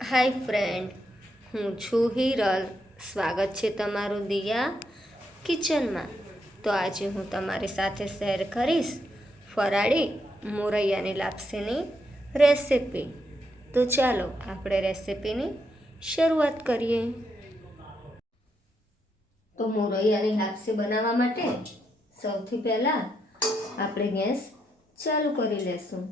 હાય friend, હું છું હિરલ. સ્વાગત છે તમારું દિયા કિચનમાં. તો આજે હું તમારી સાથે શેર કરીશ ફરાળી મોરૈયાની લાપસીની રેસિપી. તો ચાલો આપણે રેસિપીની શરૂઆત કરીએ. તો મોરૈયાની લાપસી બનાવવા માટે સૌથી પહેલાં આપણે ગેસ ચાલુ કરી લેશું.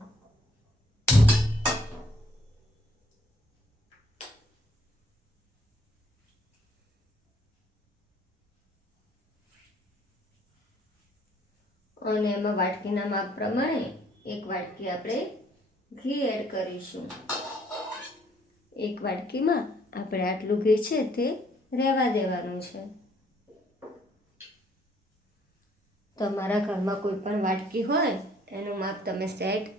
અને એમાં વાટકીના માપ પ્રમાણે એક વાટકી આપણે ઘી એડ કરીશું. એક વાટકીમાં આપણે આટલું ઘી છે તે રહેવા દેવાનું છે. તમારા ઘરમાં કોઈ પણ વાટકી હોય એનું માપ તમે સેટ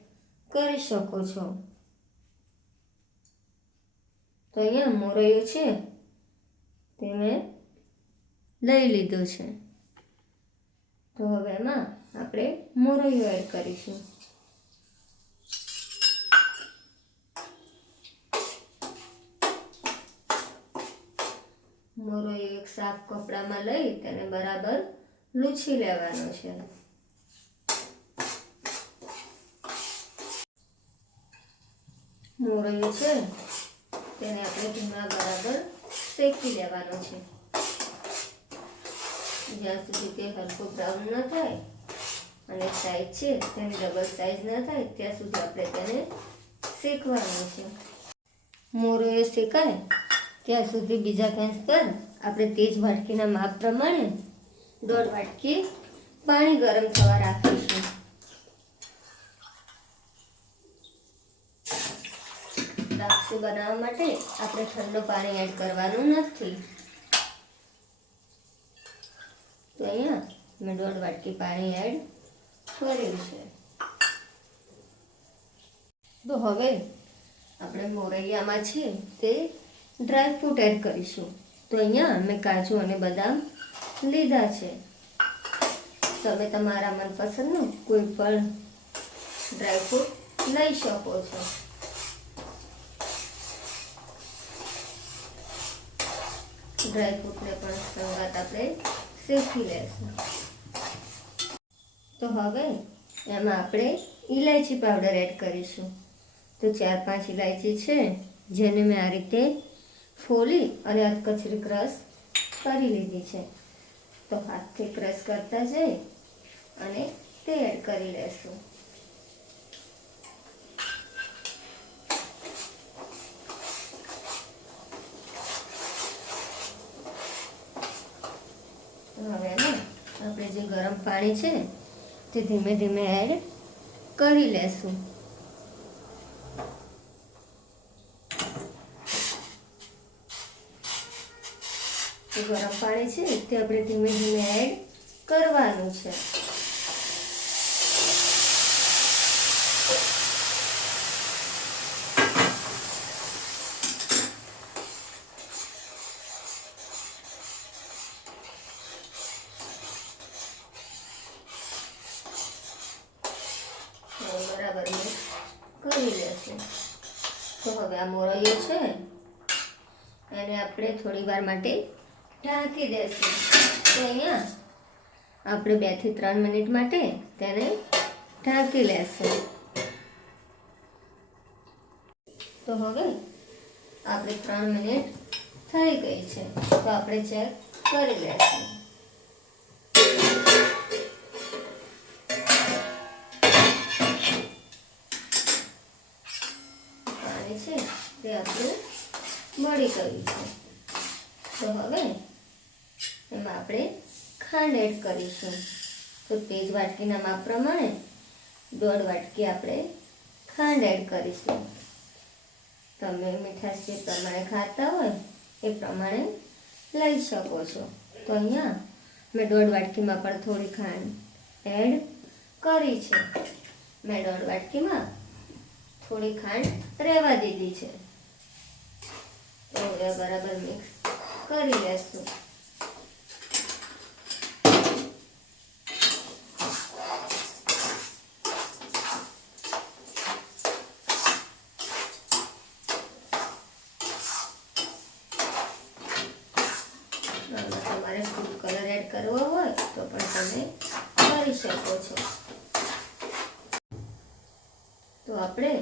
કરી શકો છો. તો અહીંયા મોરૈયો છે તે મેં લઈ લીધો છે. તો હવે એમાં આપણે મોરૈયો એડ કરીશું. મોરૈયો એક સાફ કપડામાં લઈ તેને બરાબર લૂછી લેવાનો છે. મોરૈયો છે તેને આપણે ઘીમાં બરાબર શેકી લેવાનો છે. જ્યાં સુધી તે હલકો બ્રાઉન ન થાય અને સાઈઝ છે તેની ડબલ સાઈઝ ન થાય ત્યાં સુધી આપણે તેને શેકવાનું છે. મોરૈયો શેકાય ત્યાં સુધી બીજા ગેસ પર આપણે તે જ વાટકીના માપ પ્રમાણે 1.5 વાટકી પાણી ગરમ થવા રાખીશું. લાપસી બનાવવા માટે આપણે ઠંડુ પાણી એડ કરવાનું નથી. તો અહીંયા મેં 1.5 વાટકી પાણી એડ કર્યું છે. તો હવે આપણે મોરૈયામાં છે તે ડ્રાય ફ્રૂટ એડ કરીશું. તો અહીંયા મેં કાજુ અને બદામ લીધા છે. તમે તમારા મનપસંદનું કોઈ પણ ડ્રાય ફ્રૂટ લઈ શકો છો. ડ્રાય ફ્રૂટને પણ સંગાત આપણે શેકી લેશું. તો હવે એમાં આપણે ઇલાયચી પાવડર એડ કરીશું. તો 4-5 ઇલાયચી છે જેને મેં આ રીતે ફોલી અને અધકચરી ક્રશ કરી લીધી છે. તો હાથથી ક્રશ કરતા જઈ અને તે એડ કરી લેશું. હવે એમાં આપણે જે ગરમ પાણી છે તે ધીમે ધીમે એડ કરી લેશું. ગરમ પાણી છે તે આપણે ધીમે ધીમે એડ કરવાનું છે. બરાબર મિક્સ કરી લેશું. તો હવે આ મોરૈયો છે એને આપણે થોડી વાર માટે ઢાંકી દેશું. તો અહીંયા આપણે 2 થી 3 મિનિટ માટે તેને ઢાંકી લેશું. તો હવે આપણે 3 મિનિટ થઈ ગઈ છે. તો આપણે ચેક કરી લેશું. પાણી છે તે આપણું મળી ગયું છે. તો હવે એમાં આપણે ખાંડ એડ કરીશું. તો તે જ વાટકીના માપ પ્રમાણે 1.5 વાટકી આપણે ખાંડ એડ કરીશું. તમે મીઠાશ જે પ્રમાણે ખાતા હોય એ પ્રમાણે લઈ શકો છો. તો અહીંયા મેં 1.5 વાટકીમાં પણ થોડી ખાંડ એડ કરી છે. મેં 1.5 વાટકીમાં થોડી ખાંડ રહેવા દીધી છે. તો હવે બરાબર મિક્સ કરી લેશું. તમે કરી શકો છો. તો આપણે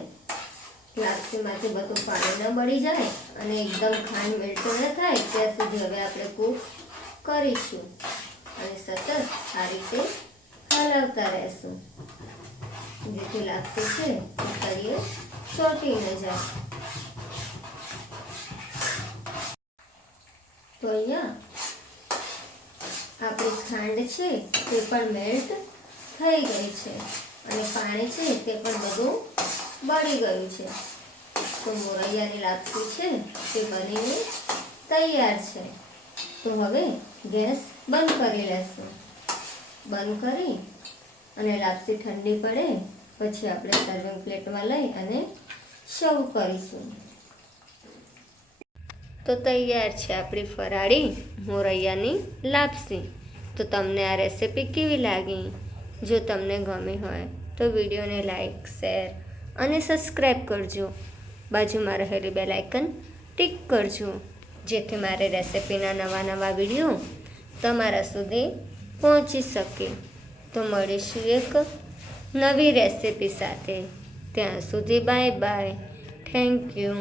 લાપસીમાંથી બધું પાણી ન બળી જાય અને એકદમ ખાંડ મેલ્ટ ન થાય ત્યાં સુધી હવે આપણે કૂક કરીશું અને સતત આ રીતે હલાવતા રહેશું, જેથી લાપસી છે તળિયે ચોંટી ન જાય. તો અહીંયા આપણી ખાંડ છે તે પણ મેલ્ટ થઈ ગઈ છે અને પાણી છે તે પણ બધું બળી ગયું છે. તો મોરૈયાની લાપસી છે તે બનીને તૈયાર છે. તો હવે ગેસ બંધ કરી લેશું. બંધ કરી અને લાપસી ઠંડી પડે પછી આપણે સર્વિંગ પ્લેટમાં લઈ અને સર્વ કરીશું. તો તૈયાર છે આપણી ફરાળી મોરૈયાની લાપસી. તો તમને આ રેસિપી કેવી લાગી? જો તમને ગમી હોય તો વિડીયોને લાઈક, શેર અને સબસ્ક્રાઈબ કરજો. બાજુમાં રહેલી બેલ આઇકન ટિક કરજો, જેથી મારી રેસિપીના નવા વિડીયો તમારા સુધી પહોંચી શકે. તો મળીશું એક નવી રેસિપી સાથે. ત્યાં સુધી બાય બાય. Thank you.